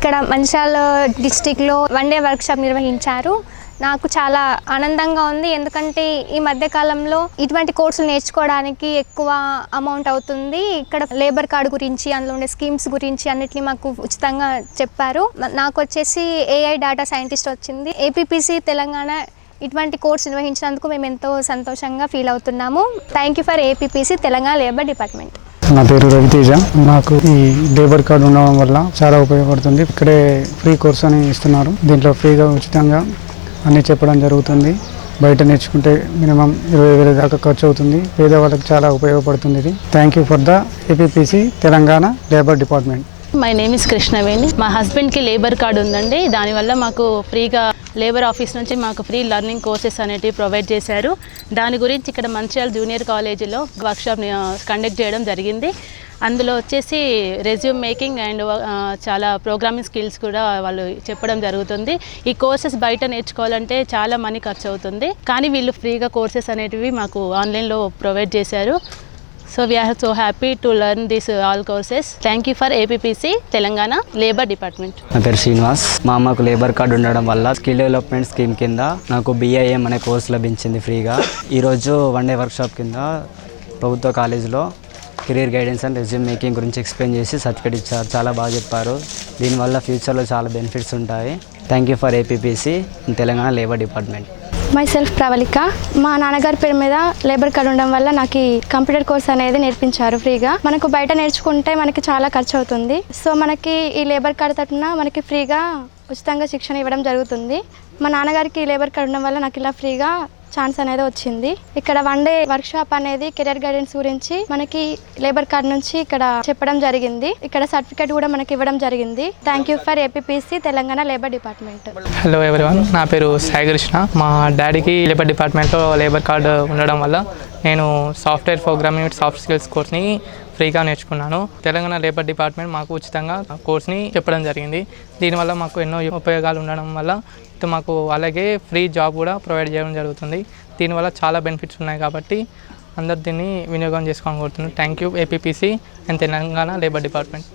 ఇక్కడ మంచిర్యాల డిస్ట్రిక్ట్లో one day workshop నిర్వహించారు. నాకు చాలా ఆనందంగా ఉంది. ఎందుకంటే ఈ మధ్యకాలంలో ఇటువంటి కోర్సులు నేర్చుకోవడానికి ఎక్కువ అమౌంట్ అవుతుంది. ఇక్కడ లేబర్ కార్డు గురించి, అందులో ఉండే స్కీమ్స్ గురించి అన్నిటిని మాకు ఉచితంగా చెప్పారు. నాకు వచ్చేసి AI డేటా సైంటిస్ట్ వచ్చింది. APPC తెలంగాణ ఇటువంటి కోర్సు నిర్వహించినందుకు మేము ఎంతో సంతోషంగా ఫీల్ అవుతున్నాము. Thank you for APPC Telangana labour department. నా పేరు రవితేజ. నాకు ఈ లేబర్ కార్డు ఉండడం వల్ల చాలా ఉపయోగపడుతుంది. ఇక్కడే ఫ్రీ కోర్స్ అని ఇస్తున్నారు. దీంట్లో ఫ్రీగా ఉచితంగా అన్నీ చెప్పడం జరుగుతుంది. బయట నేర్చుకుంటే మినిమం 20,000 దాకా ఖర్చు అవుతుంది. పేదవాళ్ళకి చాలా ఉపయోగపడుతుంది ఇది. Thank you for the APPC Telangana labour department. My name is Krishnaveni. మా హస్బెండ్కి లేబర్ కార్డు ఉందండి. దానివల్ల మాకు ఫ్రీగా లేబర్ ఆఫీస్ నుంచి మాకు ఫ్రీ లెర్నింగ్ కోర్సెస్ అనేటివి ప్రొవైడ్ చేశారు. దాని గురించి ఇక్కడ మంచిర్యాల జూనియర్ కాలేజీలో వర్క్షాప్ కండక్ట్ చేయడం జరిగింది. అందులో వచ్చేసి రెజ్యూమ్ మేకింగ్ అండ్ చాలా ప్రోగ్రామింగ్ స్కిల్స్ కూడా వాళ్ళు చెప్పడం జరుగుతుంది. ఈ కోర్సెస్ బయట నేర్చుకోవాలంటే చాలా మనీ ఖర్చు అవుతుంది, కానీ వీళ్ళు ఫ్రీగా కోర్సెస్ అనేటివి మాకు ఆన్లైన్లో ప్రొవైడ్ చేశారు. So we are so happy to learn this all courses. Thank you for APPC Telangana labour department. నా పేరు శ్రీనివాస్. మా అమ్మకు లేబర్ కార్డు ఉండడం వల్ల స్కిల్ డెవలప్మెంట్ స్కీమ్ కింద నాకు BIM అనే కోర్సు లభించింది ఫ్రీగా. ఈరోజు వన్ డే వర్క్షాప్ కింద ప్రభుత్వ కాలేజీలో career guidance and resume making గురించి ఎక్స్ప్లెయిన్ చేసి సర్టిఫికేట్ ఇచ్చారు. చాలా బాగా చెప్పారు. దీనివల్ల ఫ్యూచర్లో చాలా బెనిఫిట్స్ ఉంటాయి. Thank you for APPC Telangana labour department. Myself Pravalika. మా నాన్నగారి పేరు మీద లేబర్ కార్డు ఉండడం వల్ల నాకు ఈ కంప్యూటర్ కోర్స్ అనేది నేర్పించారు ఫ్రీగా. మనకు బయట నేర్చుకుంటే మనకి చాలా ఖర్చు అవుతుంది. సో మనకి ఈ లేబర్ కార్డు తరపున మనకి ఫ్రీగా ఉచితంగా శిక్షణ ఇవ్వడం జరుగుతుంది. మా నాన్నగారికి లేబర్ కార్డు ఉండడం వల్ల నాకు ఇలా ఫ్రీగా ఛాన్స్ అనేది వచ్చింది. ఇక్కడ వన్ డే వర్క్షాప్ అనేది కెరీర్ గైడెన్స్ గురించి మనకి లేబర్ కార్డ్ నుంచి ఇక్కడ చెప్పడం జరిగింది. ఇక్కడ సర్టిఫికేట్ కూడా మనకి ఇవ్వడం జరిగింది. Thank you for APPC Telangana labour department. Hello everyone, నా పేరు సాయి కృష్ణ. మా డాడీకి లేబర్ డిపార్ట్మెంట్లో లేబర్ కార్డు ఉండడం వల్ల నేను software programming with soft skills కోర్స్ని ఫ్రీగా నేర్చుకున్నాను. తెలంగాణ లేబర్ డిపార్ట్మెంట్ మాకు ఉచితంగా కోర్స్ని చెప్పడం జరిగింది. దీనివల్ల మాకు ఎన్నో ఉపయోగాలు ఉండడం వల్ల మాకు అలాగే ఫ్రీ జాబ్ కూడా ప్రొవైడ్ చేయడం జరుగుతుంది. దీనివల్ల చాలా బెనిఫిట్స్ ఉన్నాయి కాబట్టి అందరు దీన్ని వినియోగం చేసుకోవాలని కోరుతున్నాను. Thank you APPC and Telangana labour department.